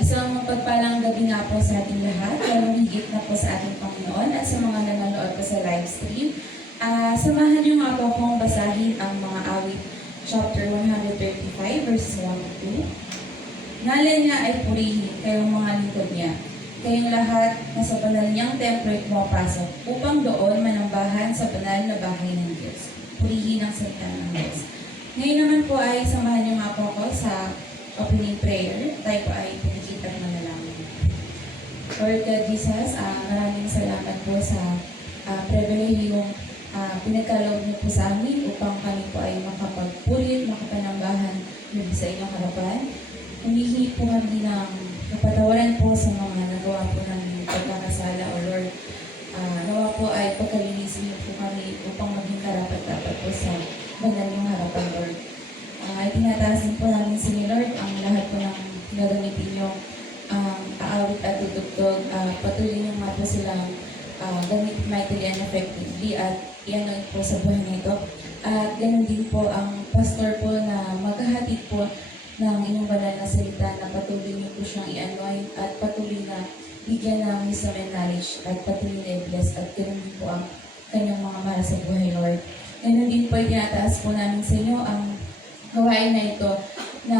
Isang mapagpalang gabi nga po sa ating lahat, lalong higit na po sa ating Panginoon at sa mga nanonood po sa live stream. Samahan niyo nga po akong basahin ang mga awit chapter 135 verses 1 to 2. Ngalan niya ay purihin, kayong mga lingkod niya. Kayong lahat na sa banal niyang templo ay pumapasok upang doon manambahan sa banal na bahay ng Diyos. Purihin ang salita ng Diyos. Ngayon naman po ay samahan niyo nga po ako sa opening prayer. Tayo po ay pumikitang manalangin. Lord God Jesus, maraming salamat po sa pribilehiyong pinagkaloob niyo po sa amin upang kami po ay makapagpulit, makapanambahan niyo sa inyong harapan. Humihingi po kami ng kapatawaran po sa mga nagawa po namin pagkakasala, O Lord. Nawa po ay pagkalinisin niyo po kami upang maging karapat-dapat po sa banal niyong harapan, Lord. Ay tinataasin po namin sa inyo, Lord, ang lahat po ng gagamitin niyo, aawit at tutugtog. Patuloy niyo nga po silang gamit mightily and effectively at i-anoint po sa buhay na ito. At ganun din po ang pastor po na maghahatid po ng inyong banal na salita na patuloy niyo po siyang i-anoint at patuloy na bigyan ng wisdom and knowledge at patuloy na i-bless at ganun din po ang kanyang mga mahal sa buhay, Lord. Ganun din po itinataas po namin sa inyo ang gawain na ito na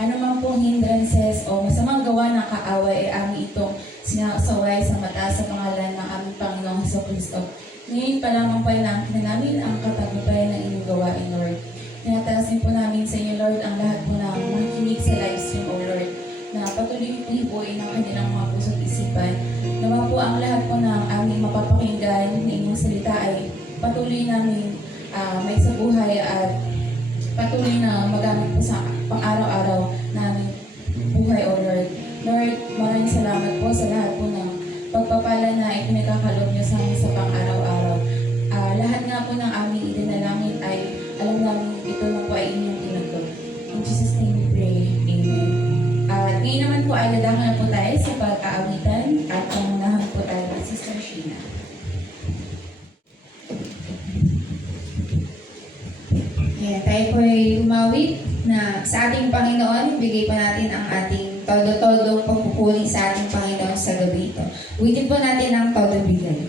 anumang pong hindrances o masamang gawa ng kaaway ay aming itong sinasaway sa mataas sa pangalan ng aming Panginoong Hesukristo. Ngayon pa lamang pa lang namin ang katagumpayan ng inyong gawain, Lord. Tinataasin po namin sa inyo, Lord, ang lahat po na makikinig sa live stream, O Lord, na patuloy po hibuin ang kanilang mga puso't isipan. Nawa po ang lahat po ng aming mapapakinggan na inyong salita ay patuloy namin may sa buhay at patuloy na magamit po sa pang-araw-araw namin buhay, O Lord. Lord, maraming salamat po sa lahat po ng pagpapala na ipinagkakalob niyo sa amin sa pang-araw-araw. Lahat nga po ng aming idinalangin ay alam namin ito na po ay inyong tinagod. In Jesus' name we pray. Amen. At ngayon naman po ay ladakan na po tayo sa pag-aawitan at pamunahan po tayo ng Sister Sheena. Tayo po ay umawit na sa ating Panginoon, bigay po natin ang ating todo-todong pagpupuri sa ating Panginoon sa gabi ito. Uwitin po natin ang todo bigay.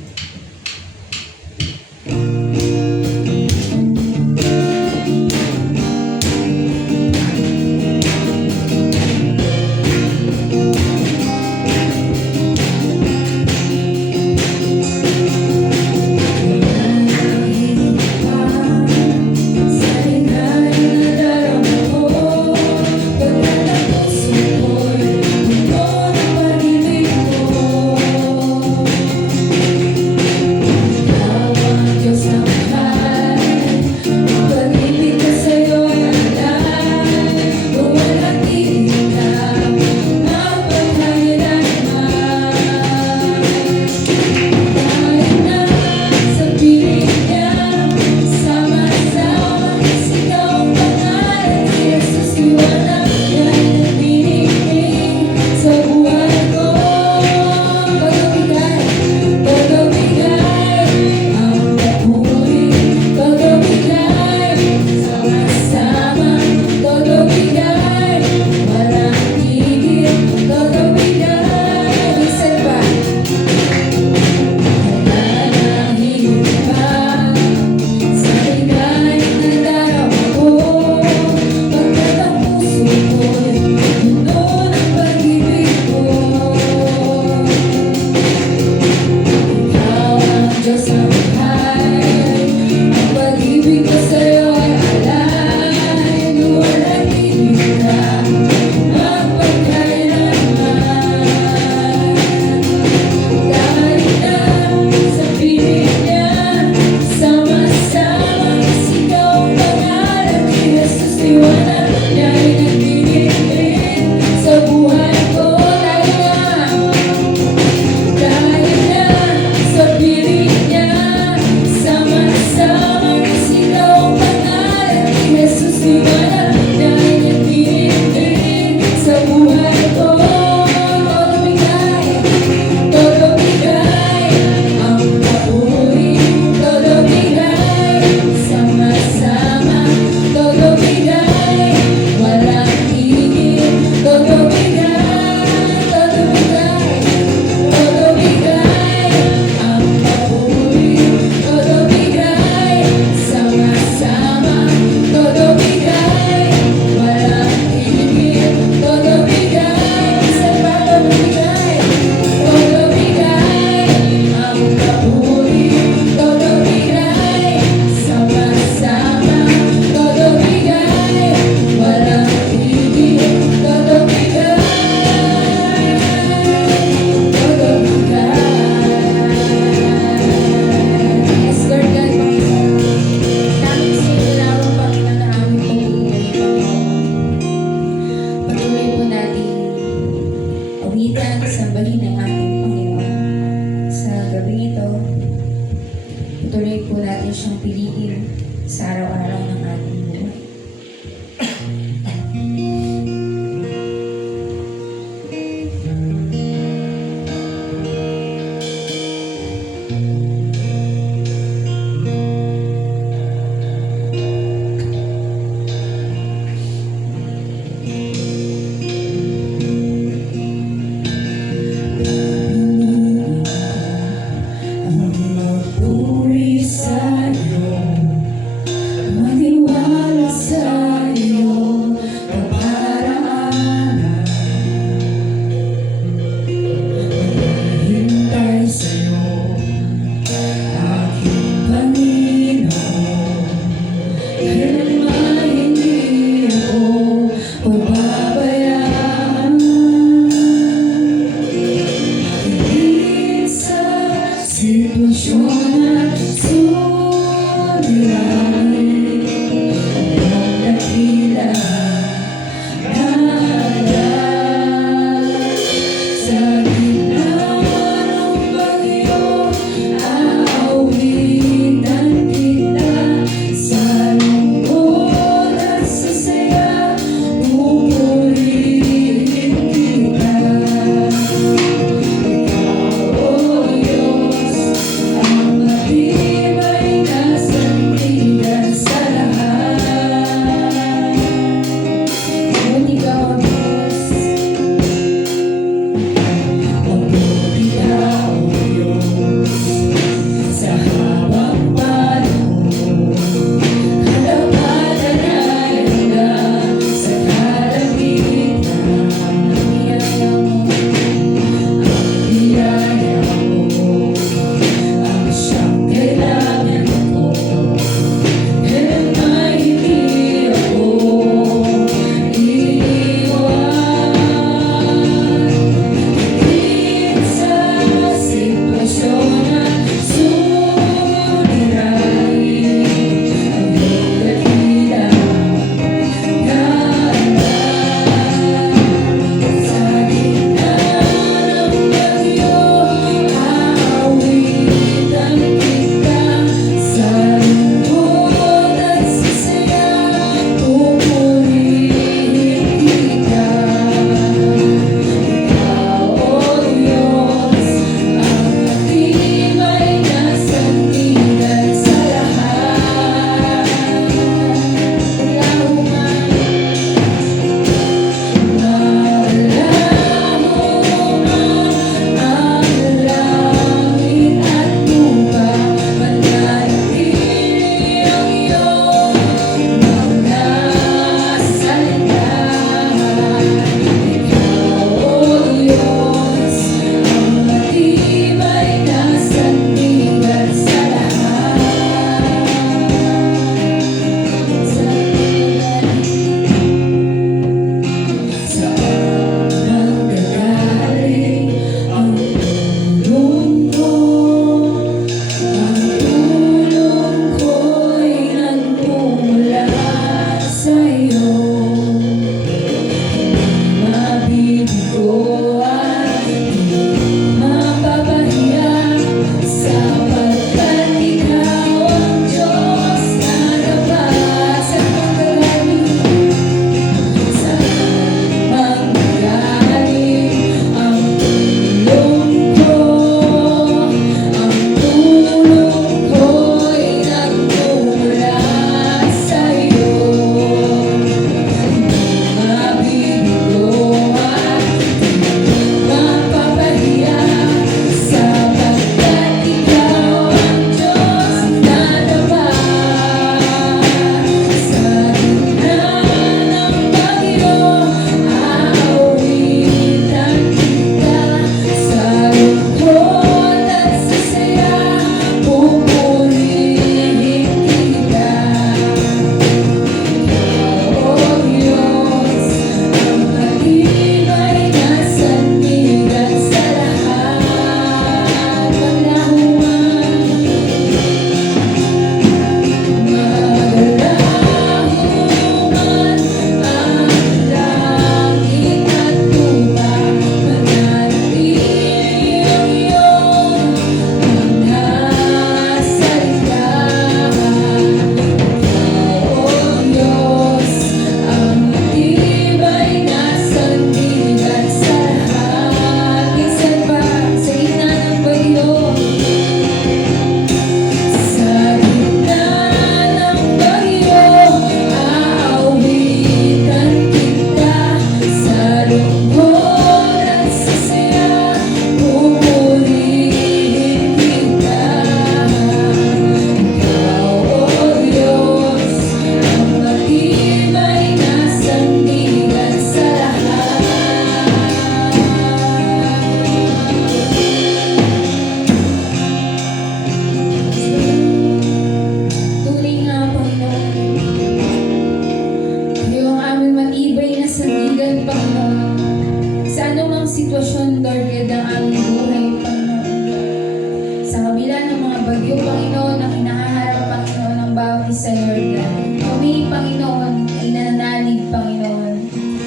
sitwasyon, Lord God, ng aming buhay, Panginoon. Sa kabila ng mga bagyo, Panginoon, na kinaharap, Panginoon, ng bawat isa, Lord God. Kami, Panginoon, ay nananalig, Panginoon.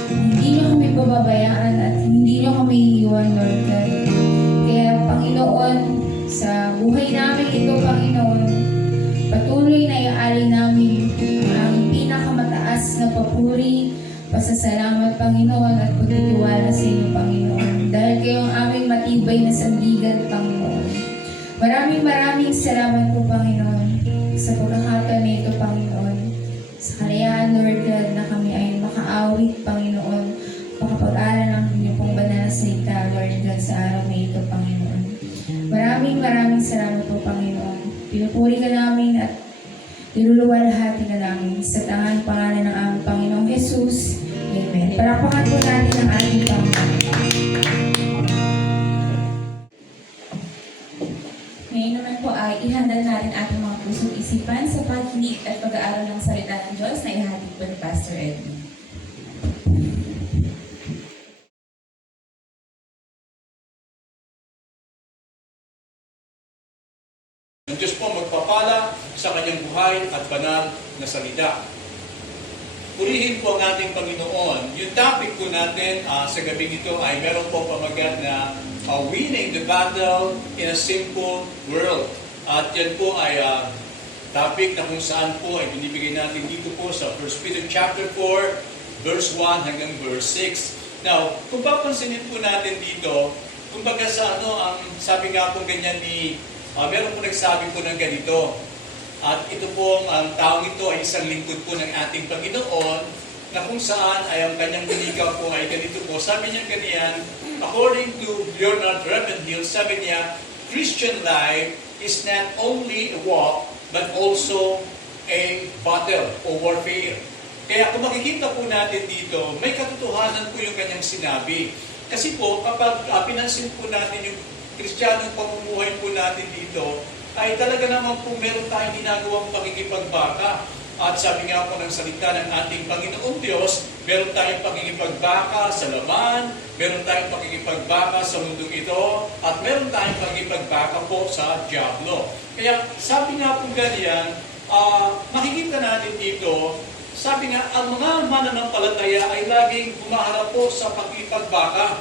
Hindi niyo kami pababayaan at hindi niyo kami iiwan, Lord God. Kaya, Panginoon, sa buhay namin ito, Panginoon, patuloy na iaalay namin ang pinakamataas na papuri, pasasalamat, Panginoon, at pagtitiwala sa inyo, Panginoon. Dahil kayo ang aming matibay na sandigan, Panginoon. Maraming salamat po, Panginoon, sa pagkakataon na ito, Panginoon. Sa kalayaan, Lord God, na kami ay makaawit, Panginoon, makapag-aral ng inyong pong banal na salita, Lord God, sa araw na ito, Panginoon. Maraming salamat po, Panginoon. Pinupuri ka namin at niluluwalhati ka namin sa tangang pangalan ng aming Panginoong Jesus. Amen. Palakpakan po natin ang ating Panginoon. Ngayon naman po ay ihandal natin ating mga puso't isipan sa pagkinig at pag-aaral ng salita ng Diyos na ihatid po ni Pastor Edwin. Ang Diyos po magpapala sa kanyang buhay at banal na salita. Purihin po ang ating Panginoon. Yung topic po natin sa gabing ito ay meron po pamagat na winning the battle in a simple world. At yan po ay topic na kung saan po ay binibigay natin dito po sa 1 Peter chapter 4, verse 1 hanggang verse 6. Now, kung papansinin po natin dito, kumbaga sa ang sabi nga po ganyan ni meron po nagsabi po ng ganito, at ito po, ang taong ito ay isang lingkod po ng ating Panginoon, na kung saan ay ang kanyang binikaw po ay ganito po. Sabi niya ganyan, according to Leonard Ravenhill, sabi niya, Christian life is not only a walk, but also a battle o warfare. Kaya kung makikita po natin dito, may katotohanan po yung kanyang sinabi. Kasi po, kapag pinansin po natin yung Kristiyanong pamumuhay po natin dito, ay talaga naman po meron tayong ginagawang pakikipagbaka. At sabi nga po ng salita ng ating Panginoong Diyos, meron tayong pakikipagbaka sa laman, meron tayong pakikipagbaka sa mundong ito, at meron tayong pakikipagbaka po sa diablo. Kaya sabi nga po ganyan, makikita natin dito, sabi nga, ang mga mananampalataya ay laging humaharap po sa pakikipagbaka.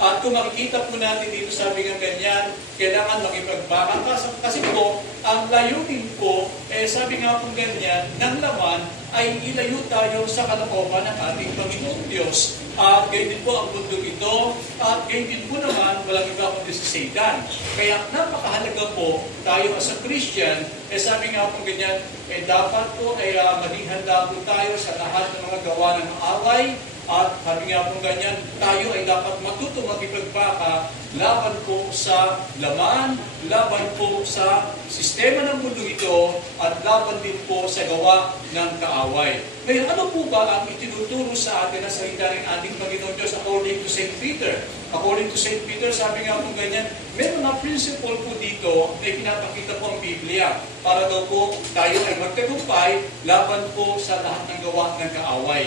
At kung makikita po natin dito, sabi nga ganyan, kailangan makipagbaka. Kasi po, ang layunin po, sabi nga po ganyan, ng laman ay ilayo tayo sa kalooban ng ating Panginoong Diyos. At gayon din po ang mundo ito, at gayon din po naman, walang iba kundi si Satan. Kaya napakahalaga po tayo as a Christian, sabi nga po ganyan, dapat po ay maging handa po tayo sa lahat ng mga gawa ng away. At sabi nga po ganyan, tayo ay dapat matuto makipagbaka laban po sa laman, laban po sa sistema ng mundo ito, at laban din po sa gawa ng kaaway. Ngayon, ano po ba ang itinuturo sa atin na salita ng ating Panginoon Diyos according to St. Peter? According to St. Peter, sabi nga po ganyan, meron na principle po dito na pinapakita po ang Biblia para daw po tayo ay magtagumpay laban po sa lahat ng gawa ng kaaway.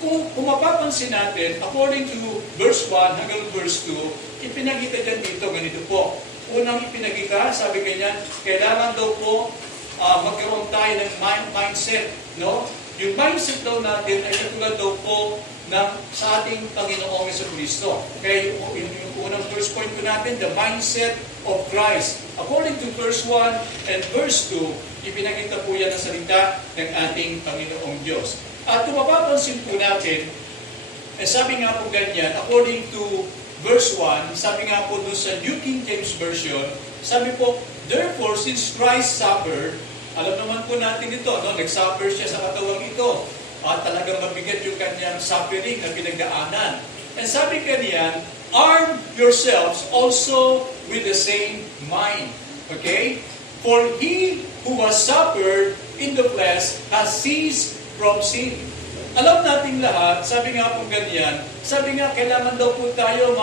Kung mapapansin natin, according to verse 1 hanggang verse 2, ipinakita dyan dito, ganito po. Unang ipinakita, sabi ganyan, kailangan daw po magkaroon tayo ng mindset. No? Yung mindset daw natin ay katulad daw po ng sa ating Panginoong Jesucristo. Kaya yung unang first point po natin, the mindset of Christ. According to verse 1 and verse 2, ipinakita po yan ang salita ng ating Panginoong Diyos. At kung mapapansin po natin, sabi nga po ganyan, according to verse 1, sabi nga po doon sa New King James Version, sabi po, therefore, since Christ suffered, alam naman po natin ito, no? Nag-suffer siya sa katawang ito, at talagang mabigat yung kanyang suffering na pinagdaanan. And sabi kanyan, arm yourselves also with the same mind. Okay? For he who was suffered in the flesh has ceased from sin. Alam nating lahat, sabi nga po ganyan, sabi nga kailangan daw po tayo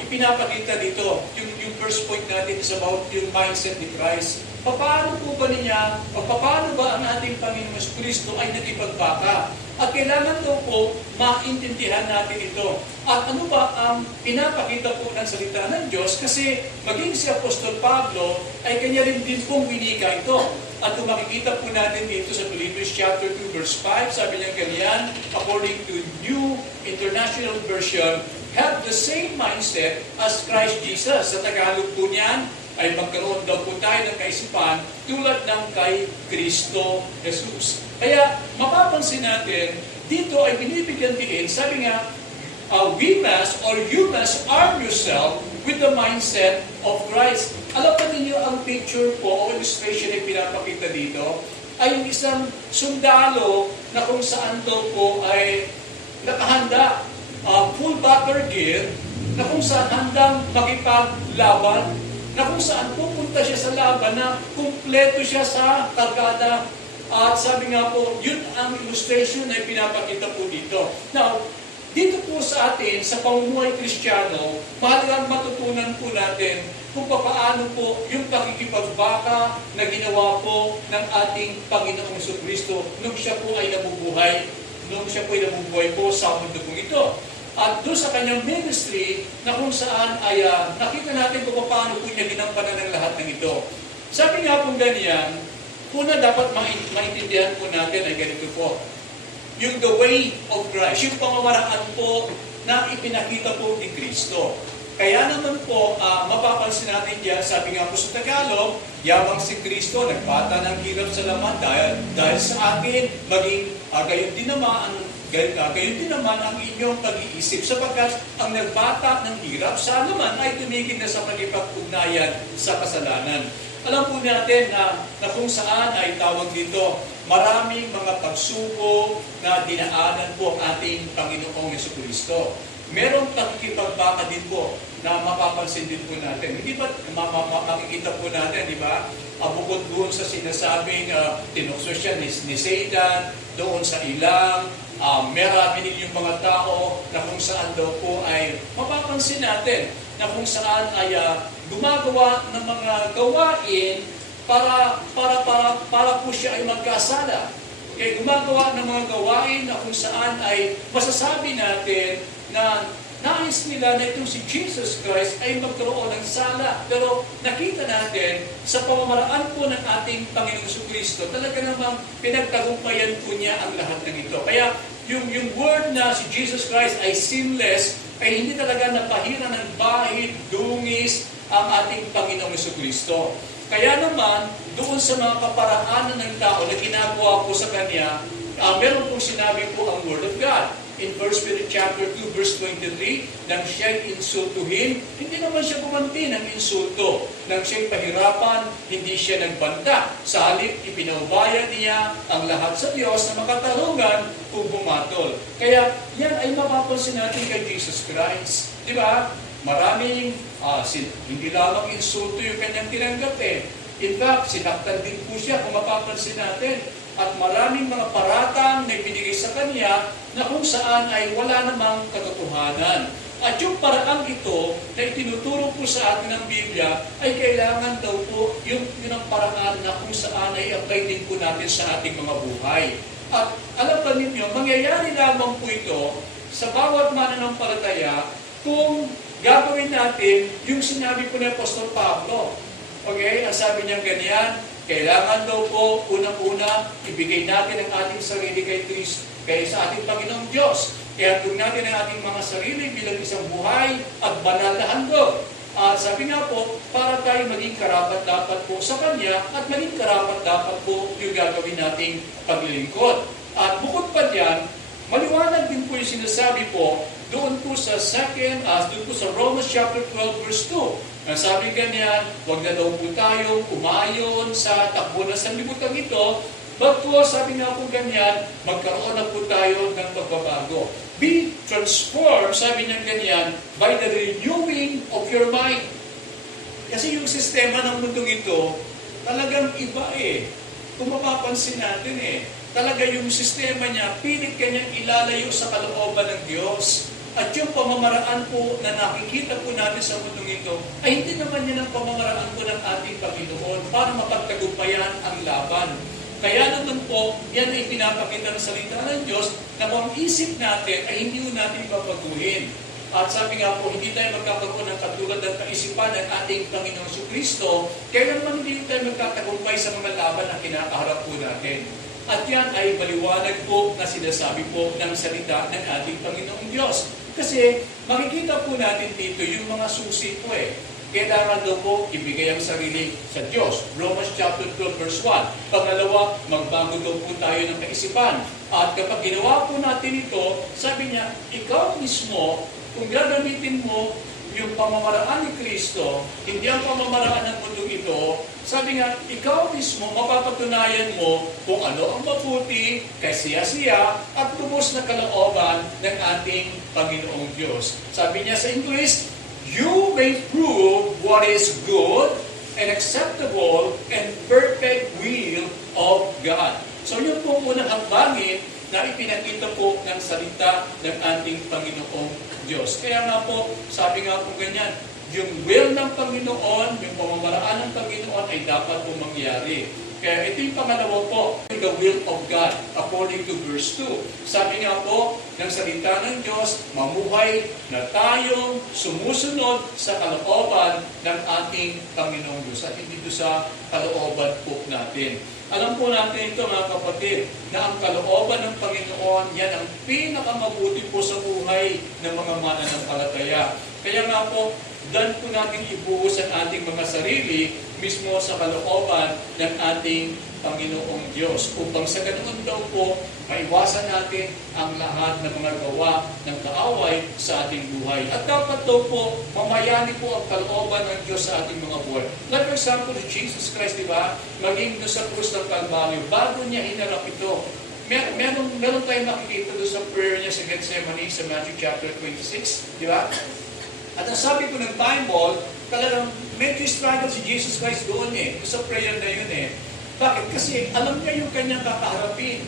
ipinapakita dito. Yung first point natin is about yung mindset ni Christ. Paano po ba niya, paano ba ang ating Panginoon Kristo ay nakipagbaka? At kailangan daw po po maintindihan natin ito. At ano ba ang pinapakita po ng salita ng Diyos? Kasi maging si Apostol Pablo ay kanya rin din pong winika ito. At kung makikita po natin dito sa Philippians chapter 2 verse 5, sabi niya ganyan, according to New International Version, have the same mindset as Christ Jesus. Sa Tagalog po niyan, ay magkaroon daw po tayo ng kaisipan tulad ng kay Kristo Jesus. Kaya mapapansin natin, dito ay binibigyan din, sabi nga, we must or you must arm yourself with the mindset of Christ. Alam pa ninyo ang picture po o illustration na pinapakita dito ay yung isang sundalo na kung saan daw po ay nakahanda, full battle gear, na kung saan handang makipaglaban, na kung saan pupunta siya sa laban na kumpleto siya sa kargada. At sabi nga po, yun ang illustration na pinapakita po dito. Now, dito po sa atin, sa pamumuhay Kristiyano, mahalagang matutunan po natin kung paano po yung pakikipagbaka na ginawa po ng ating Panginoong Jesucristo nung siya po ay nabubuhay, po sa mundo po ito. At doon sa kanyang ministry, na kung saan ay nakita natin kung paano po niya ginampanan ng lahat ng ito. Sabi nga po ganyan, una dapat maintindihan po natin ay ganito po. Yung the way of Christ, yung pamamaraan po na ipinakita po ni Kristo. Kaya naman po, mapapansin natin diyan, sabi nga po sa Tagalog, yabang si Kristo, nagbata ng hirap sa laman dahil sa akin, maging gayon din naman ang inyong pag-iisip sapagkat ang nagbata ng hirap sa laman ay tumigil na sa pagkipag-ugnayan sa kasalanan. Alam po natin na kung saan ay tawag dito, maraming mga pagsubok na dinaanan po ang ating Panginoong Jesucristo. Merong pakikipagbaka din po na mapapansin din po natin. Hindi ba makikita po natin, di ba? Bukod doon sa sinasabing tinukso siya ni Satan, doon sa ilang, marami din yung mga tao na kung saan daw po ay mapapansin natin na kung saan ay gumagawa ng mga gawain para po siya ay magkasala. Okay, gumagawa ng mga gawain na kung saan ay masasabi natin na nais nila na itong si Jesus Christ ay magkaroon ng sala. Pero nakita natin sa pamamaraan po ng ating Panginoong Jesucristo, talaga namang pinagtagumpayan po niya ang lahat ng ito. Kaya yung word na si Jesus Christ ay sinless, ay hindi talaga napahira ng bahid, dungis ang ating Panginoong Jesucristo. Kaya naman, doon sa mga kaparaanan ng tao na ginagawa po sa Kanya, meron pong sinabi po ang Word of God. In 1 Peter chapter 2, verse 23, nang siya'y insultuhin, hindi naman siya bumanti ng insulto. Nang siya'y pahirapan, hindi siya nagbanta. Sa halip, ipinaubaya niya ang lahat sa Diyos na makatarungan kung bumatol. Kaya yan ay mapapansin natin kay Jesus Christ. Di ba? Maraming, hindi lamang insulto yung kanyang tinanggap eh. In fact, sinaktan din po siya kung mapapansin natin. At maraming mga paratang na ibinigay sa kanya na kung saan ay wala namang katotohanan. At yung paraang ito na itinuturo po sa atin ng Biblia ay kailangan daw po yung ang paraan na kung saan ay apply din po natin sa ating mga buhay. At alam pa ninyo, mangyayari lamang po ito sa bawat mananampalataya kung gagawin natin yung sinabi po ni Apostol Pablo. Okay? Ang sabi niya ganyan, kailangan daw po, unang-una, ibigay natin ang ating sarili kay Kristo, kaya sa ating Panginoong Diyos. Kaya tug natin ang ating mga sarili bilang isang buhay at banal na handog. At sabi nga po, para tayo maging karapat-dapat po sa Kanya at maging karapat-dapat po yung gagawin nating paglilingkod. At bukod pa diyan, maliwanag din po yung sinasabi po doon po sa Romans chapter 12 verse 2. Ang sabi ganyan, huwag na daw po tayong umayon sa takbo ng sanlibutan ito, but po, sabi nga po ganyan, magkaroon na po tayo ng pagbabago. Be transformed, sabi niya ganyan, by the renewing of your mind. Kasi yung sistema ng mundong ito, talagang iba eh. Kung mapapansin natin eh, talaga yung sistema niya, pilit kanyang ilalayo sa kalooban ng Diyos. At yung pamamaraan po na nakikita po natin sa mundong ito, ay hindi naman yan ang pamamaraan po ng ating Panginoon para mapagtagumpayan ang laban. Kaya naman po, yan ay pinapakita ng salita ng Diyos na kung ang isip natin ay hindi mo natin ipapaguhin. At sabi nga po, hindi tayo magkakaroon ng katulad ng kaisipan ng ating Panginoong Jesucristo, kailanman hindi tayo magkatagumpay sa mga laban na kinakaharap po natin. At yan ay maliwanag po na sinasabi po ng salita ng ating Panginoong Diyos. Kasi makikita po natin dito yung mga susi po Kailangan daw po ibigay ang sarili sa Diyos. Romans chapter 12 verse 1. Pangalawa, magbago daw po tayo ng kaisipan. At kapag ginawa po natin ito, sabi niya, ikaw mismo, kung gagamitin mo yung pamamaraan ni Kristo, hindi ang pamamaraan ng mundong ito, sabi nga, ikaw mismo, mapapatunayan mo kung ano ang mabuti, kay siya-siya, at lubos na kalooban ng ating Panginoong Diyos. Sabi niya sa English, you may prove what is good and acceptable and perfect will of God. So yun po unang hambangin na ipinakita po ng salita ng ating Panginoong Diyos. Kaya nga po, sabi nga po ganyan, yung will ng Panginoon, yung pamamaraan ng Panginoon ay dapat po mangyari. Kaya ito yung pangalawa po, the will of God, according to verse 2. Sabi nga po ng salita ng Diyos, mamuhay na tayong sumusunod sa kalooban ng ating Panginoong Diyos at hindi ito sa kalooban po natin. Alam po natin ito mga kapatid, na ang kalooban ng Panginoon, yan ang pinakamabuti po sa buhay ng mga mananampalataya. Kaya nga po, dan po natin ibuhos ang ating mga sarili mismo sa kalooban ng ating Panginoong Diyos. Upang sa ganoon daw po, maiwasan natin ang lahat ng mga gawa ng kaaway sa ating buhay. At dapat daw po, mamayani po ang kalooban ng Diyos sa ating mga buhay. Like for example, Jesus Christ, di ba? Maging doon sa krus ng Kalbaryo, bago niya hinarap ito, meron tayong makikita doon sa prayer niya sa Gethsemane sa Matthew chapter 26, di ba? At ang sabi ko ng Bible, talagang medyo struggle si Jesus Christ doon sa prayer na yun Bakit? Kasi alam niya yung kanyang kakaharapin.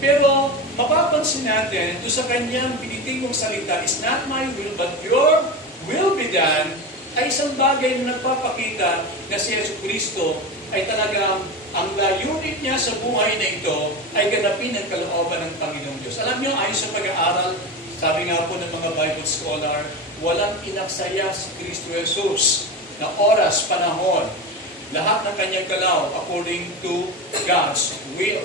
Pero mapapansin natin, doon sa kanyang pinitingong salita, is not my will, but your will be done, ay isang bagay na nagpapakita na si Jesucristo ay talagang ang layunin niya sa buhay na ito ay ganapin ang kalooban ng Panginoong Diyos. Alam niyo, ayon sa pag-aaral, sabi nga po ng mga Bible scholar, walang inaksaya si Kristo Jesus na oras, panahon, lahat ng kanyang galaw according to God's will.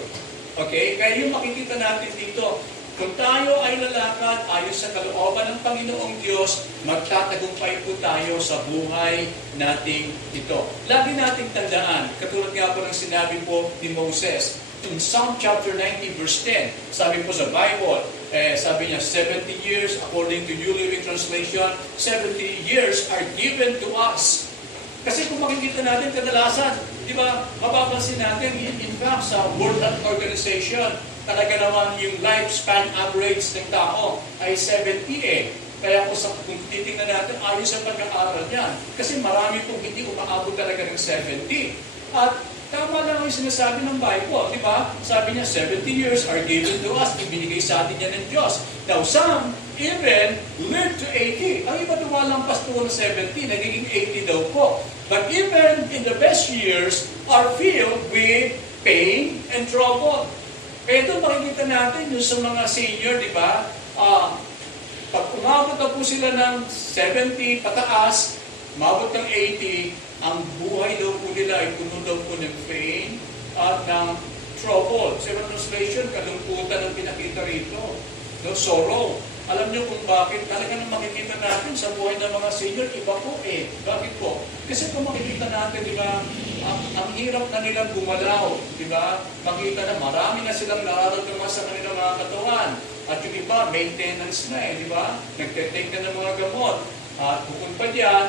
Okay? Kaya yung makikita natin dito, kung tayo ay lalakad ayon sa kalooban ng Panginoong Diyos, magtatagumpay po tayo sa buhay nating ito. Lagi nating tandaan, katulad nga po ng sinabi po ni Moses, in Psalm chapter 90 verse 10, sabi po sa Bible, sabi niya, 70 years, according to New Living Translation, 70 years are given to us. Kasi kung makikita natin kadalasan, di ba, mapapansin natin, in fact, sa World Health Organization, talaga naman yung lifespan average ng tao ay 70 Kaya kung titingnan natin, ayos sa pag-aaral niyan. Kasi marami pong hindi umaabot talaga ng 70. At tama lang yung sinasabi ng Bible, di ba? Sabi niya, 70 years are given to us, ibinigay sa atin yan ng Diyos. Now, some even live to 80. Ang iba tumalampas po ng 70, nagiging 80 daw po. But even in the best years are filled with pain and trouble. Kaya ito makikita natin yung sa mga senior, di ba? Pag umabot na po sila ng 70 pataas, umabot ng 80, ang buhay daw po nila ay puno daw po ng pain at ng trouble. Sa ibang translation, kalungkutan ang pinakita rito. No, sorrow. Alam niyo kung bakit? Talaga nang makikita natin sa buhay ng mga senior, iba po Bakit po? Kasi kung makikita natin, di ba, ang hirap na nilang gumalaw, di ba? Makita na marami na silang nararamdaman sa kanilang mga katawan. At yung iba, maintenance na di ba? Nagte-take na ng mga gamot. At bukod pa diyan,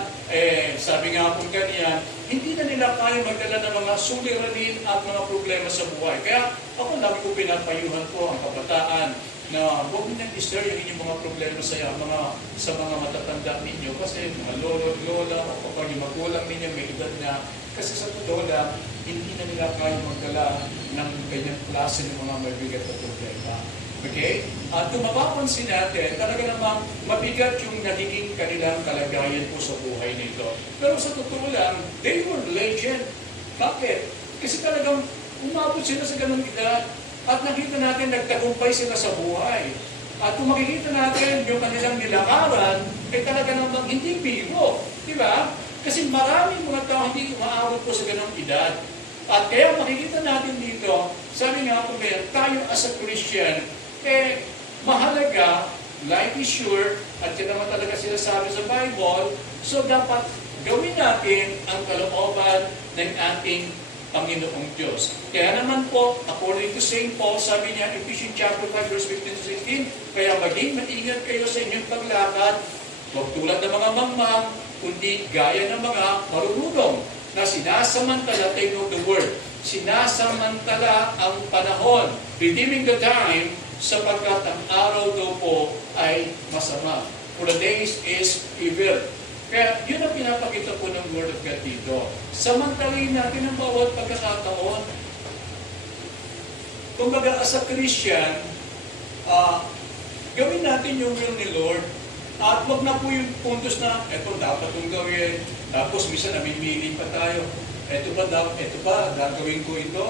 sabi nga po ganyan, hindi na nila kaya magdala ng mga suliranin at mga problema sa buhay. Kaya ako lagi ko pinapayuhan po ang kabataan na huwag nilang i-share yung inyong mga problema sa mga matatanda ninyo kasi mga lolo at lola o kapag yung magulang ninyo may edad na kasi sa totoo lang, hindi na nila kaya magdala ng ganyang klase ng mga mabigat na problema. Okay? At kung mapapansin natin, talaga namang mabigat yung nagiging kanilang kalagayan po sa buhay nito. Pero sa totoo lang, they were legend. Bakit? Kasi talagang umabot sila sa ganung edad. At nakita natin, nagtagumpay sila sa buhay. At kung makikita natin yung kanilang nilakaran, ay talaga namang hindi biro. Di ba? Kasi maraming mga tao hindi umaabot po sa ganung edad. At kaya makikita natin dito, sabi nga po ngayon, tayo as a Christian, mahalaga, life is sure, at yan naman talaga sila sabi sa Bible, so dapat gawin natin ang kalooban ng ating Panginoong Diyos. Kaya naman po, according to St. Paul, sabi niya, Ephesians chapter 5, verse 15-16, kaya maging maingat kayo sa inyong paglakad, huwag tulad ng mga mangmang, kundi gaya ng mga marurunong, na sinasamantala, take note the word, sinasamantala ang panahon, redeeming the time, sapagkat ang araw daw po ay masama. For the days is evil. Kaya yun ang pinapakita po ng Word of God dito. Samantalayin natin ang bawat pagkakataon. Kumbaga, as a Christian, gawin natin yung will ni Lord. At wag na po yung puntos na, eto dapat kong gawin. Tapos minsan namimili pa tayo. Eto ba, gagawin ko ito?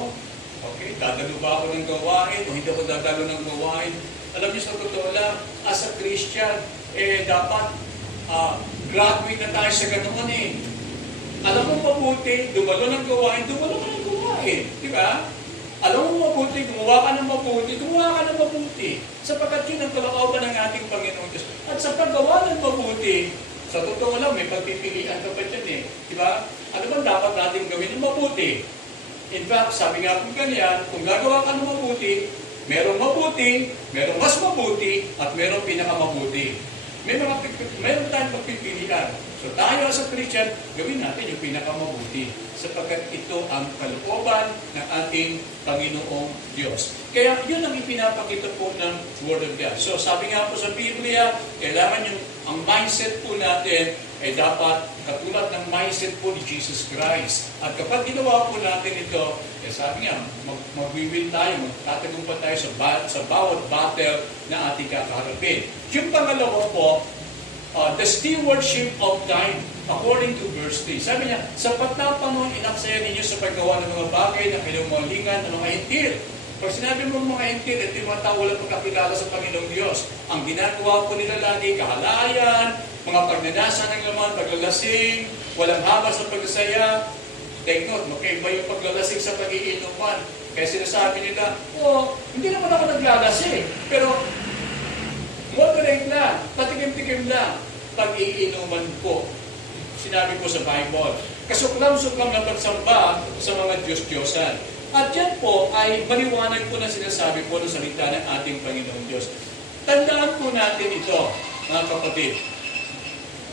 Okay, dadalo ba ako ng gawain o hindi ako dadalo ng gawain? Alam niyo, sa totoo lang, as a Christian, dapat graduate na tayo sa ganoon Alam mo mabuti, dumalo ng gawain, dumalo ka ng gawain. Di ba? Alam mo mabuti, gumawa ka ng mabuti, gumawa ka ng mabuti. Sapagkat yun ang kalooban ng ating Panginoong Diyos. At sa paggawa ng mabuti, sa totoo lang, may pagpipilian ka pa dyan Di ba? Ano bang dapat natin gawin ng mabuti? In fact, sabi nga kung ganyan, kung gagawa ka ng mabuti, merong mas mabuti, at merong pinakamabuti. Meron tayong pagpipilian. So tayo as a Christian, gawin natin yung pinakamabuti sapagkat ito ang kalooban ng ating Panginoong Diyos. Kaya yun ang ipinapakita po ng Word of God. So sabi nga po sa Biblia, kailangan ang mindset po natin ay dapat katulad ng mindset po ni Jesus Christ. At kapag ginawa po natin ito, sabi nga, mag-win tayo, magtatagumpay tayo sa bawat battle na ating kakaharapin. Yung pangalawa po, the stewardship of time, according to verse 3. Sabi niya, sapat na panahon inaksaya ninyo sa paggawa ng mga bagay na kinumulingan ng mga hintil. Pag sinabi mo mga hintil, ito yung mga tao walang pagkakilala sa Panginoong Diyos. Ang ginagawa po nila lagi, kahalayan, mga pagnanasa ng laman, paglalasing, walang habas sa pagsasaya. Take note, magkaiba yung paglalasing sa pag-iinuman. Kaya sinasabi nila, hindi naman ako naglalasing, pero moderate lang, patikim-tikim lang, pag-iinuman po. Sinabi po sa Bible. Kasuklam-suklam na pagsamba sa mga Diyos-Diyosan. At yan po ay maliwanag po na sinasabi po ng salita ng ating Panginoong Diyos. Tandaan po natin ito, mga kapatid.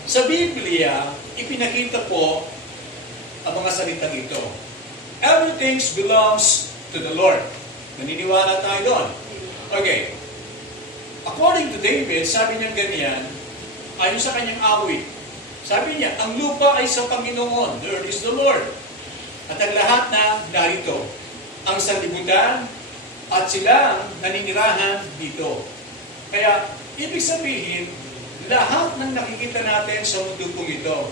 Sa Biblia, ipinakita po ang mga salitang ito. Everything belongs to the Lord. Naniniwala tayo doon. Okay. According to David, sabi niya ganyan, ayon sa kanyang awit, sabi niya, ang lupa ay sa Panginoon, the earth is the Lord. At ang lahat na narito, ang sanlibutan at silang naninirahan dito. Kaya, ibig sabihin, lahat ng nakikita natin sa mundo pong ito,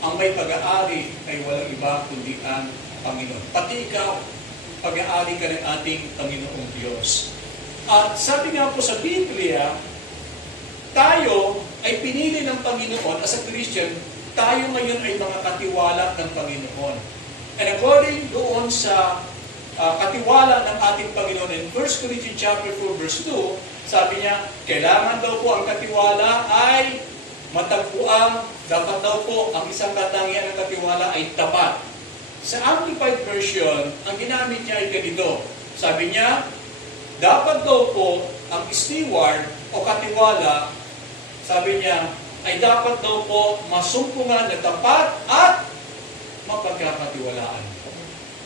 ang may pag-aari ay walang iba kundi ang Panginoon. Pati ikaw, pag-aari ka ng ating Panginoong Diyos. At sabi nga po sa Biblia, tayo ay pinili ng Panginoon as a Christian, tayo ngayon ay mga katiwala ng Panginoon. And according doon sa katiwala ng ating Panginoon in 1 Corinthians chapter 4 verse 2, sabi niya, kailangan daw po ang katiwala ay matagpuan, dapat daw po ang isang katangian ng katiwala ay tapat. Sa Amplified Version, ang ginamit niya ay ganito. Sabi niya, dapat daw po ang steward o katiwala, sabi niya, ay dapat daw po masumpungan na tapat at mapagkakatiwalaan.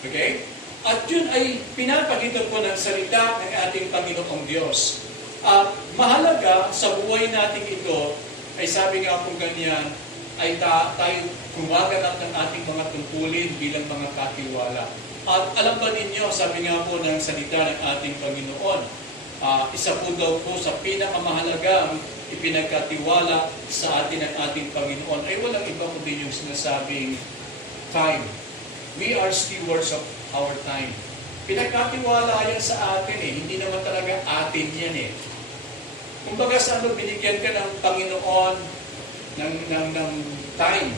Okay? At yun ay pinapakita po ng salita ng ating Panginoong Diyos. At mahalaga sa buhay natin ito, ay sabi nga po ganyan, ay tayo gumaganap ng ating mga tungkulin bilang mga katiwala. At alam ba ninyo, sabi nga po ng salita ng ating Panginoon, isa po daw po sa pinakamahalagang ipinagkatiwala sa atin ng ating Panginoon ay walang iba kundi yung sinasabing time. We are stewards of our time. Pinagkatiwala yan sa atin eh. Hindi naman talaga atin yan eh. Kumbaga sa ano, binigyan ka ng Panginoon ng time.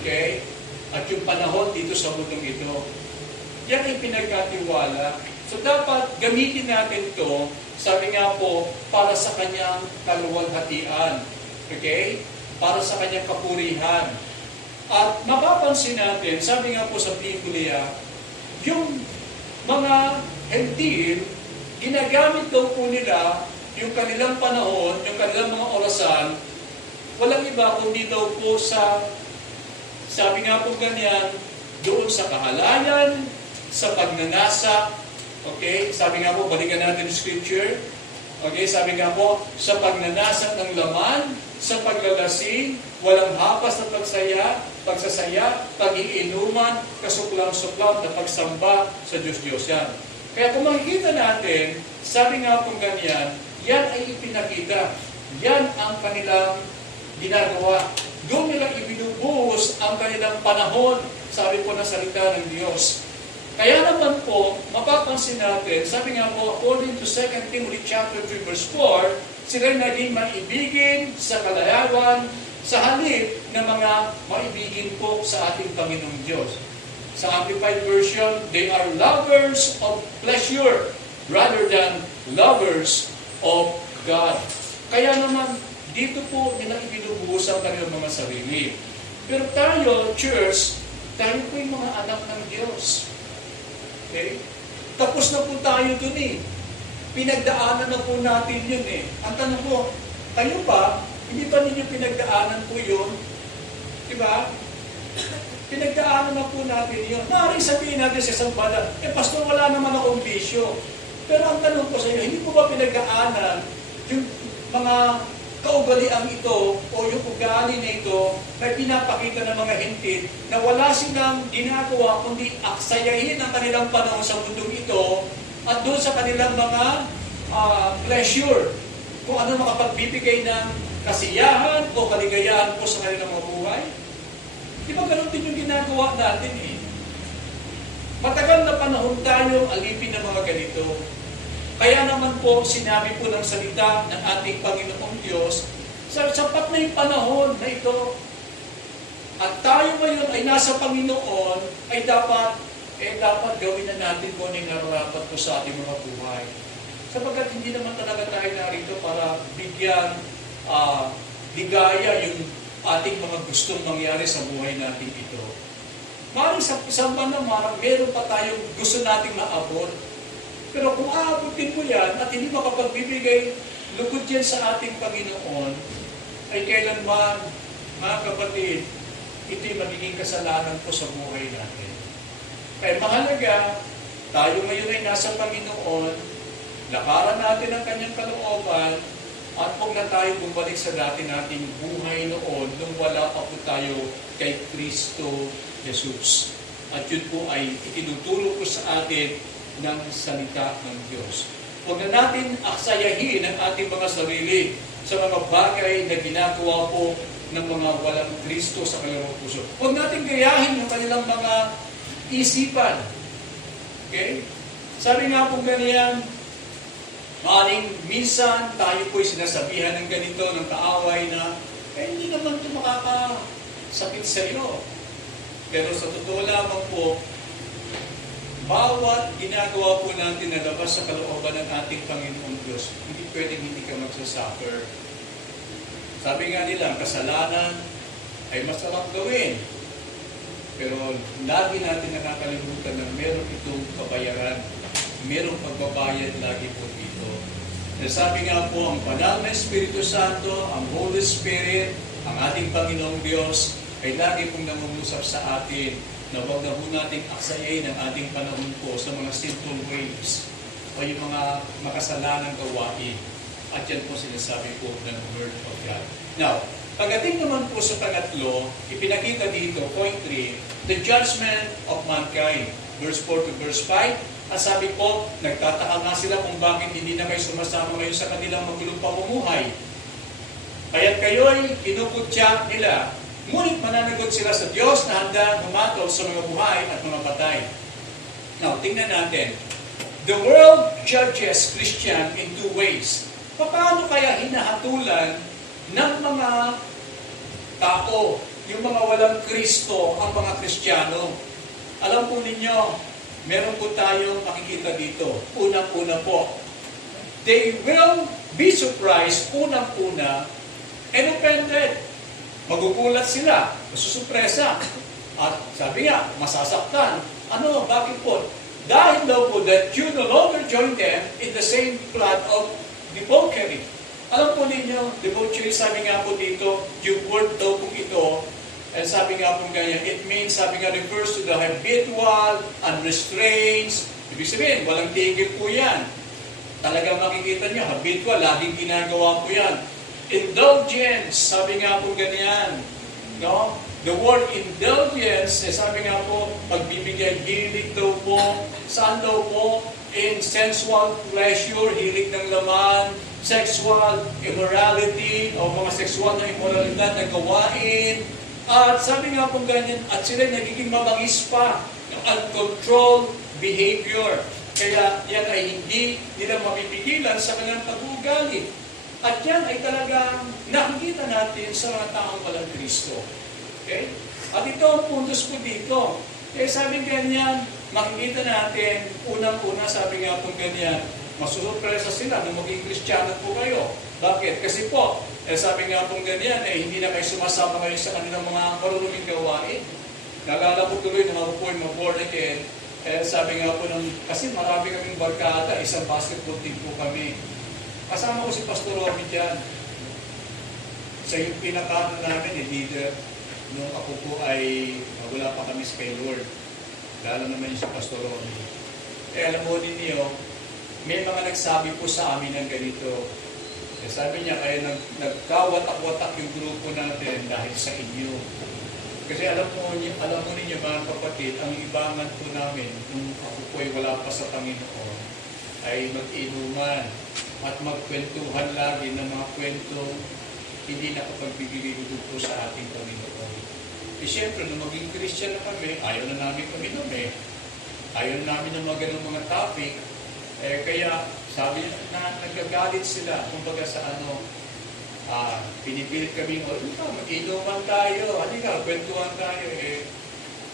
Okay? At yung panahon dito sa mundong ito. Yan ay pinagkatiwala. So dapat gamitin natin to, sabi nga po, para sa kanyang kaluwalhatian. Okay? Para sa kanyang kapurihan. At mapapansin natin, sabi nga po sa Biblia, yung mga hentil, ginagamit daw po nila yung kanilang panahon, yung kanilang mga orasan, walang iba kundi daw po sa, sabi nga po ganyan, doon sa kahalayan, sa pagnanasa, okay? Sabi nga po, balikan natin yung scripture, okay? Sabi nga po, sa pagnanasa ng laman, sa paglalasing, walang hapas na pagsasaya, pag-iinuman, kasuklam-suklam na pagsamba sa Diyos-Diyos yan. Kaya kung makikita natin, sabi nga po ganyan, yan ay ipinakita. Yan ang kanilang ginagawa. Doon nila ibinubuhos ang kanilang panahon, sabi po na salita ng Diyos. Kaya naman po, mapapansin natin, sabi nga po, according to 2 Timothy chapter 3 verse 4, sila'y naging maibigin sa kalayawan, sa halip na mga maibigin po sa ating Panginoong Diyos. Sa Amplified Version, they are lovers of pleasure rather than lovers of God. Kaya naman, dito po nila ibinubuhos ang kanilang mga sarili. Pero tayo, church, tayo po yung mga anak ng Diyos. Okay? Tapos na po tayo dun eh. Pinagdaanan na po natin yun eh. Ang tanong po, kayo ba, hindi ba ninyo pinagdaanan po yun? Diba? Pinagdaanan na po natin yun. Maaaring sabihin natin sa isang bala, pastor, wala naman akong bisyo. Pero ang tanong ko sa inyo, hindi po ba pinagdaanan yung mga kaugalian ito o yung ugali na ito na pinapakita ng mga hentil na wala silang ginagawa kundi aksayahin ang kanilang panahon sa mundong ito at doon sa kanilang mga pleasure, kung ano makapagbibigay ng kasiyahan o kaligayahan po sa kanilang mga buhay. Di ba ganun din yung ginagawa natin eh? Matagal na panahon tayong alipin ng mga ganito. Kaya naman po, sinabi po ng salita ng ating Panginoong Diyos, sapat na yung panahon na ito. At tayo ngayon ay nasa Panginoon, ay dapat gawin na natin kung ano yung nararapat po sa ating mga buhay. Sapagkat hindi naman talaga tayo narito para bigyan ligaya yung ating mga gustong mangyari sa buhay natin ito. Maaaring sa isang naman, meron pa tayong gusto nating maabot. Pero kung aabutin mo yan at hindi makapagbibigay lugod yan sa ating Panginoon, ay kailanman, mga kapatid, ito'y magiging kasalanan po sa buhay natin. Kaya mahalaga, tayo ngayon ay nasa Panginoon, lakaran natin ang kanyang kalooban, at huwag na tayo bumalik sa dati nating buhay noon nung wala pa po tayo kay Kristo Jesus. At yun po ay itinutulong po sa atin ng salita ng Diyos. Huwag na natin aksayahin ang ating mga sarili sa mga bagay na ginagawa po ng mga walang Kristo sa kanilang puso. Huwag natin gayahin ang kanilang mga isipan. Okay? Sabi nga po ganyan, maaaring minsan tayo po'y sinasabihan ng ganito, ng kaaway na, hindi naman ito makakasakit sa iyo. Pero sa totoo lamang po, bawat ginagawa po natin na labas sa kalooban ng ating Panginoong Diyos, hindi pwedeng hindi ka magsasuffer. Sabi nga nila, kasalanan ay masarap gawin. Pero lagi natin nakakalimutan na meron itong kabayaran. Merong pagbabayad lagi po dito. Sabi nga po, ang banal na Espiritu Santo, ang Holy Spirit, ang ating Panginoong Diyos, ay lagi pong nangungusap sa atin na huwag na po nating aksayain ang ating panahon po sa mga sinful ways o yung mga makasalanang gawain. At yan po sinasabi po ng Word of God. Now, pagdating naman po sa pangatlo, ipinakita dito, point 3, the judgment of mankind. Verse 4 to verse 5, at sabi po, nagtataka nga sila kung bakit hindi na kayo sumasama ngayon sa kanilang magulong pamumuhay. Kaya't kayo'y kinukutya nila. Ngunit mananagot sila sa Diyos na handa humatol sa mga buhay at mga patay. Now, tingnan natin. The world judges Christian in two ways. Paano kaya hinahatulan ng mga tao, yung mga walang Kristo, ang mga Kristiyano? Alam po ninyo, meron po tayong makikita dito. Unang-una po, they will be surprised, unang-una, and offended. Magugulat sila, masusupresa. At sabi nga, masasaktan. Ano, bakit po? Dahil daw po that you no longer join them in the same plot of debauchery. Alam po ninyo, debauchery, sabi nga po dito, yung word daw po ito, and sabi nga po ganyan, it means, sabi nga, refers to the habitual, unrestrained. Ibig sabihin, walang tigil po yan. Talagang makikita niyo, habitual, laging ginagawa po yan. Indulgence, sabi nga po ganyan. No? The word indulgence, sabi nga po, pagbibigay hilig daw po. Saan daw po? In sensual pleasure, hilig ng laman, sexual immorality, o mga sexual na immoralidad na gawain. At sabi nga po ganyan, at sila nagiging mabangis pa ng uncontrolled behavior. Kaya yan ay hindi nila mapipigilan sa kanilang pag-uugali. At yan ay talagang nakikita natin sa mga taong walang Kristo. Okay? At ito ang puntos po dito. Kaya sabi ganyan, makikita natin, unang-una sabi nga po ganyan, masusurpresa sila nung maging Kristiyano po kayo. Bakit? Kasi po, sabi nga po ganyan, hindi na kayo sumasama ngayon sa kanilang mga marunuming gawain. Nalala ko tuloy na ako po yung born again. Sabi nga po kasi marami kaming barkada, isang basketball team po kami. Kasama ko si Pastor Romy dyan. Sa yung pinakano namin, leader, nung ako po ay wala pa kami sa kay Lord. Lalo naman yung si Pastor Romy. Alam mo ninyo, may mga nagsabi po sa amin ng ganito. Sabi niya, kaya nagkawatak-watak yung grupo natin dahil sa inyo. Kasi alam mo ninyo mga kapatid, ang ibangan po namin, kung ako po ay wala pa sa Panginoon, ay mag-inuman at magkwentuhan lagi ng mga kwento hindi nakapagbibigay po sa ating Panginoon. Siyempre, nung maging Christian na kami, ayaw na namin kami ayaw na namin ng mga ganung mga topic. Kaya sabi na nagagalit sila, kumbaga sa pinipilit kami, mag-inuman tayo, halika, kwentuhan tayo.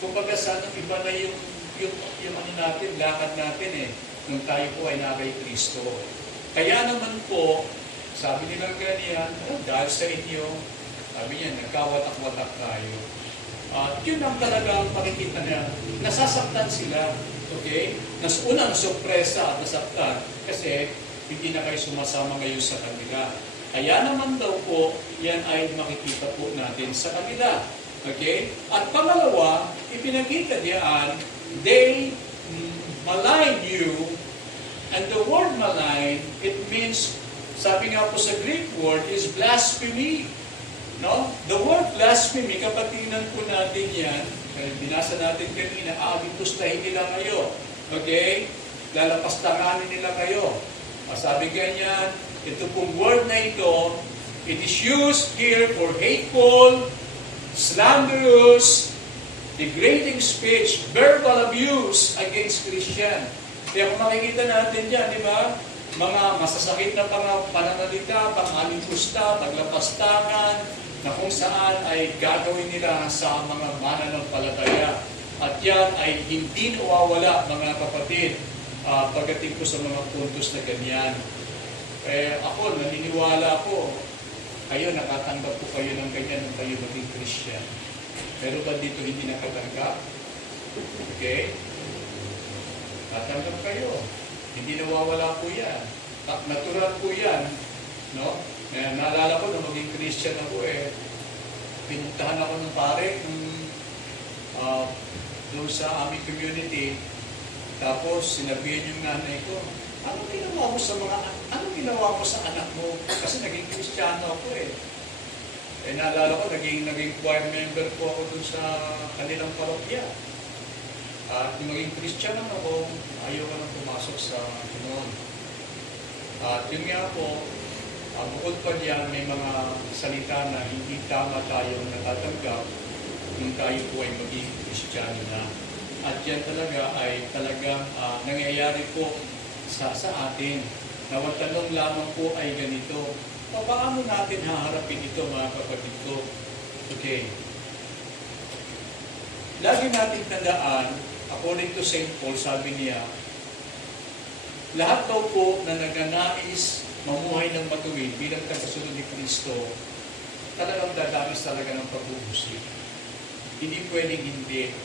Kumbaga sa iba na yung natin, lakad natin nung tayo po ay nabay Kristo. Kaya naman po, sabi nila ganyan, dahil sa inyo, sabi niya, nagkawatak-watak tayo. Yun ang talagang makikita niya, nasasaktan sila. Okay? Unang sorpresa at nasaktan kasi hindi na kayo sumasama ngayon sa kanila. Kaya naman daw po, yan ay makikita po natin sa kanila. Okay? At pangalawa, ipinakita diyan, they malign you, and the word malign, it means, sabi nga po sa Greek word, is blasphemy. No? The word blasphemy, kapag tingnan po natin yan, binasa natin kanina, aagitustahin nila kayo. Okay? Lalapastanganin nila kayo. Sabi ganyan, ito pong word na ito, it is used here for hateful, slanderous, degrading speech, verbal abuse against Christian. Kaya kung makikita natin dyan, di ba? Mga masasakit na pananalita, pang-alipusta, paglapastangan, na kung saan ay gagawin nila sa mga mananampalataya. At yan ay hindi nawawala, mga kapatid, pagdating ko sa mga puntos na ganyan. Ako, naniniwala ko, kayo, nakatanggap po kayo ng ganyan nung kayo maging Christian. Pero ba dito hindi nakatanggap? Okay? Tatanggap kayo. Hindi nawawala po yan. Natural po yan. No? Naalala ko, nung maging Christian ako pinuntahan ako ng pare doon sa aming community. Tapos, sinabihan yung nanay ko, anong ginawa mo sa anak mo? Kasi naging Kristiyano ako naalala ko, naging choir member po ako doon sa kanilang parokya. At maging Christian ako, ayaw ko nang pumasok sa noon. At yun nga po, bukod pa diyan, may mga salita na hindi tama tayong natatanggap kung tayo po ay maging Kristiyano na. At yan talaga ay talagang nangyayari po sa atin. Na ang tanong lamang po ay ganito, paano natin haharapin ito mga kapatid ko? Okay. Lagi natin tandaan, according to St. Paul, sabi niya, lahat daw po na nagnanais mamuhay ng matuwid bilang tagasunod ni Kristo, talagang dadamis talaga ng pag-uusig. Hindi pwedeng hindi.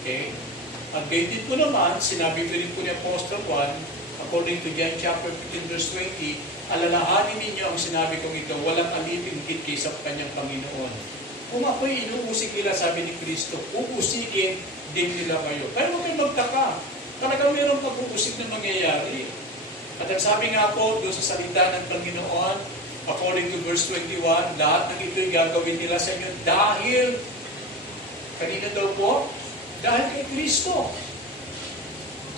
Okay? At gayon po naman, sinabi ko rin po ni Apostle Juan, according to John chapter 15 verse 20, alalahanin ninyo ang sinabi kong ito, walang alipin higit kaysa kanyang Panginoon. Kung ako'y inuusig nila, sabi ni Kristo, uusigin din nila kayo. Pero huwag kayo magtaka. Talagang mayroong pag-uusig na mangyayari. At ang sabi nga po doon sa salita ng Panginoon, according to verse 21, lahat ng ito'y gagawin nila sa inyo dahil, kanina daw po, dahil kay Kristo.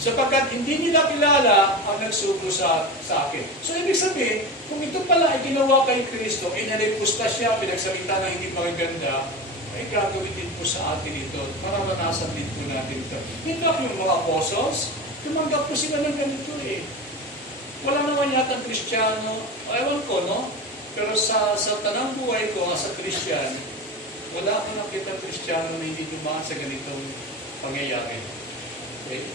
Sapagkat hindi nila kilala ang nagsugo sa akin. So, ibig sabihin, kung ito pala ay ginawa kay Kristo, inalipusta siya, pinagsalita na hindi magaganda, ay gagawin din po sa atin ito. Mararanasan din po natin ito. Hindi yung mga apostles, tumanggap po sila ng ganito eh. Wala naman yata ang Kristiyano, ewan ko, no? Pero sa tanang buhay ko, as a Christian, wala akong nakita Kristiyano na hindi dumaan sa ganitong pangyayari. Okay?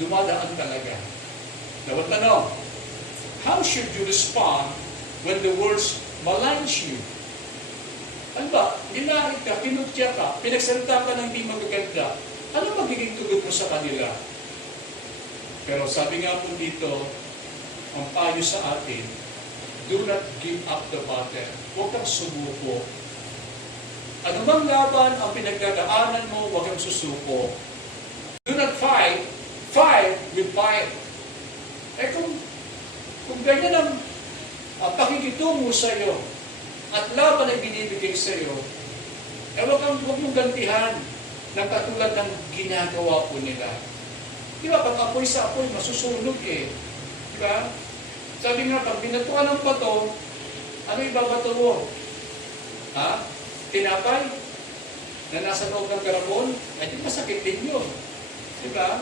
Dumadaan talaga. Now, tanong, how should you respond when the world maligns you? Ano ba? Ginarit ka, kinutya ka, pinagsalita ka ng hindi magaganda. Ano magiging tugon mo sa kanila? Pero sabi nga po dito, ang payo sa atin, do not give up the battle. Huwag kang sumuko. Ano bang laban ang pinagdadaanan mo, huwag kang susuko. Do not fight with fire. Eh kung ganyan ang pakikitungo sa iyo at laban ay binibigay sa iyo, eh huwag mong gantihan ng katulad ng ginagawa po nila. Di ba, pag apoy sa apoy, masusunog eh. Di ba? Sabi nga, pag binatuan ng bato, ano ibabato mo? Ha? Tinapay? Na nasa loob ng garapon? Ay, di masakit din yun. Di ba?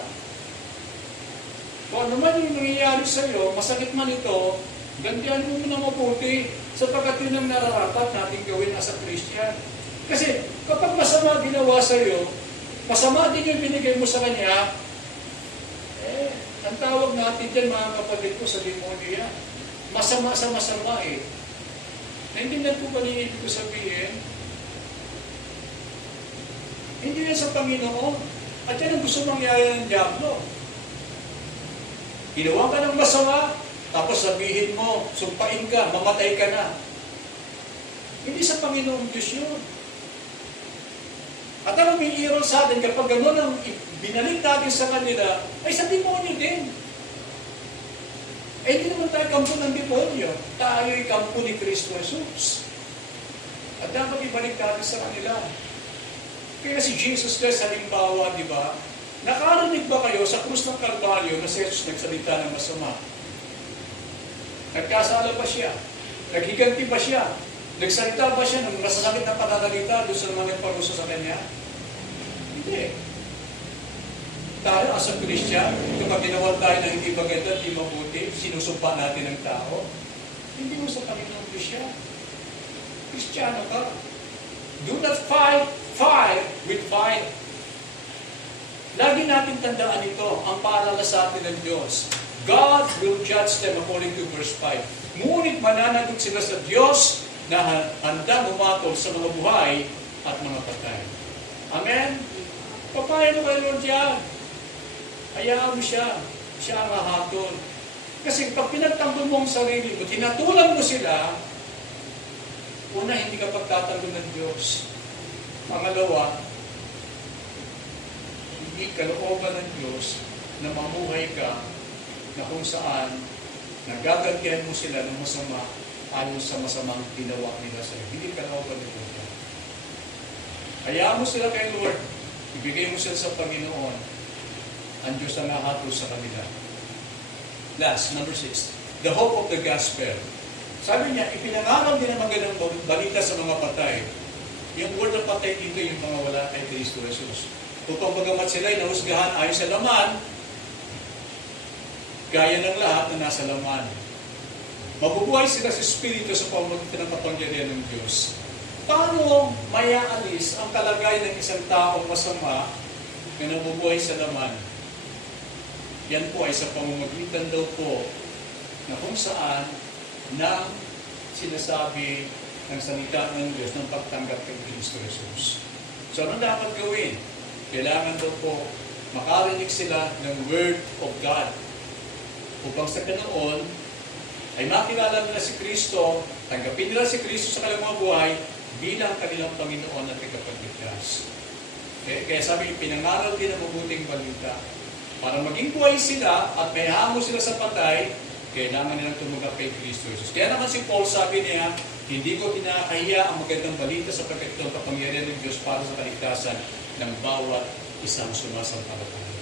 Kung ano man yung nangyayari sa iyo, masakit man ito, gantihan mo na mabuti sapagkat yun ang nararapat natin gawin as a Christian. Kasi kapag masama ginawa sa iyo, masama din yung binigay mo sa kanya, ang tawag natin dyan mga kapatid ko sa demonyo yan. Masama sa masama eh. Naintindihan po ba niyo ibig ko sabihin? Hindi yan sa Panginoon. At yan ang gusto mangyayari ng Diablo. Ginawa ka ng masama, tapos sabihin mo, sumpain ka, mamatay ka na. Hindi sa Panginoong Diyos yun. At ang umiiral sa atin, kapag gano'n ang binalik natin sa kanila, ay sa demonyo din. Eh, hindi naman tayo kampo ng demonyo. Tayo'y kampo ni Kristo Jesus. At dapat ibalik natin sa kanila. Kaya si Jesus Christ, halimbawa, di ba? Nakarinig ba kayo sa krus ng Kalbaryo na si Jesus nagsalita ng masama? Nagkasala ba siya? Naghiganti ba siya? Nagsalita ba siya ng masasakit na pananalita doon sa mga nagparusa sa kanya? Hindi. Tayo, as a Christian, kapag ginawa tayo ng hindi maganda, hindi mabuti, sinusumpa natin ang tao, hindi mo sa Panginoong Christian. Kristiyano ka. Do not fight with fire. Lagi natin tandaan ito, ang paalala sa atin ng Diyos. God will judge them according to verse 5. Ngunit mananagot sila sa Diyos na handa bumatol sa mga buhay at mga patay. Amen? Papayan mo kayo Lord yan. Hayaan mo siya. Siya ang hahatol. Kasi pag pinagtanggol mo ang sarili mo, tinatulan mo sila, una, hindi ka pagtatanggol ng Diyos. Pangalawa, hindi kalooban ng Diyos na mamuhay ka na kung saan nagagantihan mo sila ng masama ayon sa masamang ginawa nila sa iyo. Hindi kalooban ng Diyos. Hayaan mo sila kay Lord. Ibigay mo sila sa Panginoon. Ang Diyos ang nahatol sa kanila. Last, number 6. The hope of the gospel. Sabi niya, ipinangaral din ang magandang balita sa mga patay. Yung word ng patay dito, yung mga wala kay Kristo Jesus. Upang bagamat sila ay nahusgahan ayon sa laman, gaya ng lahat na nasa laman. Mabubuhay sila sa Espiritu sa pamamagitan ng kapangyarihan ng Diyos. Paano mayaalis ang kalagayan ng isang taong masama na nabubuhay sa laman? Yan po ay sa pamamagitan daw po na kung saan na sinasabi ng salita ng Diyos ng pagtanggap kay Kristo Jesus. So ano dapat gawin? Kailangan daw po makarinig sila ng Word of God upang sa ganoon ay makilala nila si Kristo, tanggapin nila si Kristo sa kanilang mga buhay bilang kanilang Panginoon at tagapagligtas. Okay? Kaya sabi, pinangaral din ang mabuting balita. Para maging buhay sila at may hamo sila sa patay, kailangan nilang tumanggap kay Kristo Jesus. Kaya naman si Paul sabi niya, hindi ko kinakahiya ang magandang balita sapagkat ito ang kapangyarihan ng Diyos para sa kaligtasan ng bawat isang sumasampalataya.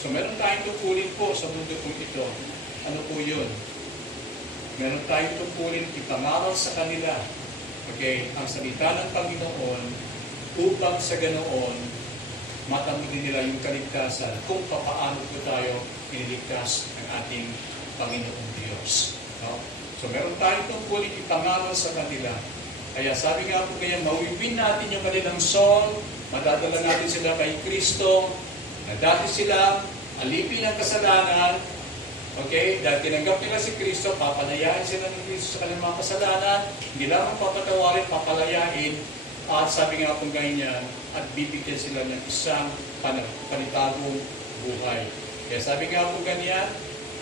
So meron tayong tungkulin po sa mundo kong ito. Ano po yun? Meron tayong tungkulin ipangaral sa kanila, okay, ang salita ng Panginoon upang sa ganoon matamagin nila yung kaligtasan kung paano po tayo iniligtas ng ating Panginoong Diyos. No? So meron tayong tungkulin ipangaral sa kanila. Kaya sabi nga po kaya, mawiwin natin yung kanilang soul, madadala natin sila kay Kristo, na dati sila alipin ng kasalanan. Okay? Dahil tinanggap nila si Kristo, papalayain sila ng Kristo sa kanilang mga kasalanan, hindi lamang papatawarin, papalayain, at sabi nga kung ganyan, at bibigyan sila ng isang panitagong buhay. Kaya sabi nga po ganyan,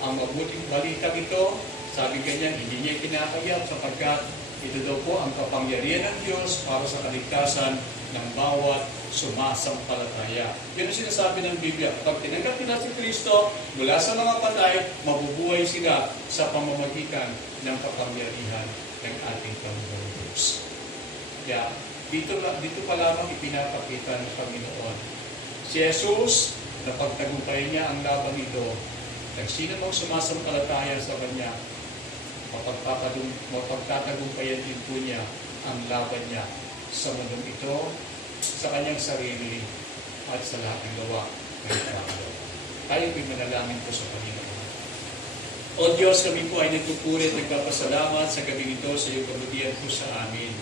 ang mabuting balita ito, sabi ganyan, hindi niya kinakayat sapagkat ito daw po ang kapangyarihan ng Diyos para sa kaligtasan ng bawat sumasampalataya. Yun ang sinasabi ng Biblia. Pag tinanggap nila si Kristo mula sa mga patay, mabubuhay sila sa pamamagitan ng kapangyarihan ng ating Panginoon Diyos. Kaya dito pa lamang ipinapakita ng Panginoon. Si Jesus, napagtagumpayan niya ang laban ito, at sino mong sumasampalataya sa Kanya, mapagtatagumpayan din po niya ang laban niya sa mundong ito, sa kanyang sarili, at sa lahat ng gawa ng tao. Tayo po'y manalangin po sa Panginoon. O Diyos, kami po ay nagpupuri at nagpapasalamat sa gabing ito sa iyong kabutihan po sa amin.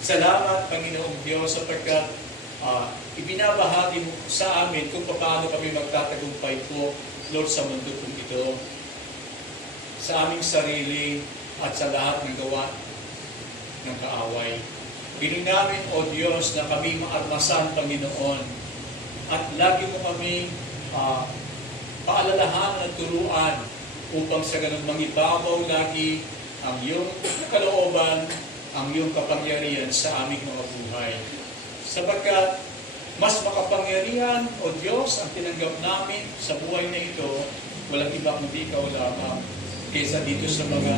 Salamat, Panginoong Diyos, sapagkat ibinabahagi mo sa amin kung paano kami magtatagumpay po, Lord, sa mundo po ito, sa aming sarili, at sa lahat ng gawa ng kaaway. Piling namin, O Diyos, na kami maarmasan, Panginoon, at lagi mo kami paalalahanan at turuan upang sa ganun mangibabaw lagi ang iyong kalooban, ang iyong kapangyarihan sa aming mga buhay. Sapagkat mas makapangyarihan, O Diyos, ang tinanggap namin sa buhay na ito, walang iba kundi ikaw lamang, kaysa dito sa mga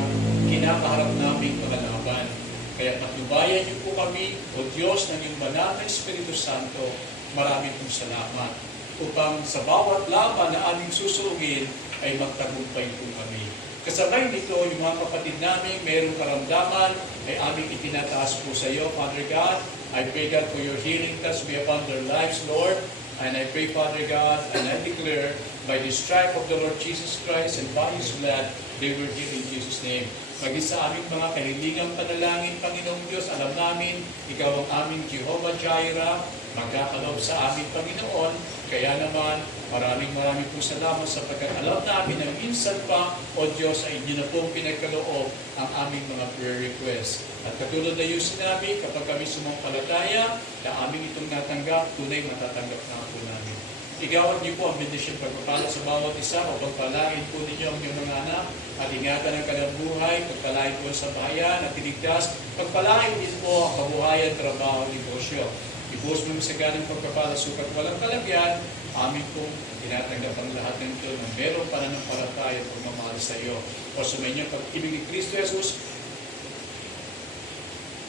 kinakaharap naming mga laban. Kaya patnubayan niyo po kami, O Diyos, ng iyong banal na Espiritu Santo, marami pong salamat, upang sa bawat laban na aming susurugin ay magtagumpay po kami. Kasabay nito, yung mga kapatid namin, mayroong karamdaman, ay aming itinataas po sa iyo, Father God. I pray, God, for your healing touch be upon their lives, Lord. And I pray, Father God, and I declare, by the stripe of the Lord Jesus Christ and by His blood, they were healed in Jesus' name. Maging sa aming mga kahilingang panalangin, Panginoong Diyos, alam namin, Ikaw ang aming Jehovah Jireh, magkakaloob sa aming Panginoon. Kaya naman, maraming po salamat sapagkat alam namin na minsan pa, O Diyos, ay hindi na pong pinagkaloob ang aming mga prayer requests. At katulad na yung sinabi, kapag kami sumampalataya, na aming itong natanggap, tunay matatanggap na po namin. Igawad niyo po ang bendisyon pagpapala sa bawat isa o pagpalain po ninyo ang inyong mga anak at ingatan ang kanilang buhay, pagpalain po sa bayan at iligtas, pagpalain din po ang kabuhayan, trabaho, negosyo. Ibuhos mo sa ganang pagpapala, sukat walang kalagyan, amin pong tinatanggap ang lahat ng ito na merong pananampalataya at pagmamahal sa iyo. O sumayin niyo pag-ibig ni Kristo Jesus,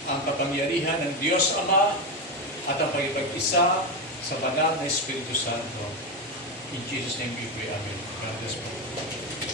ang kapangyarihan ng Diyos Ama at ang pag-ibag-isa sa banal na Espiritu Santo. In Jesus' name we pray. Amen. God bless you.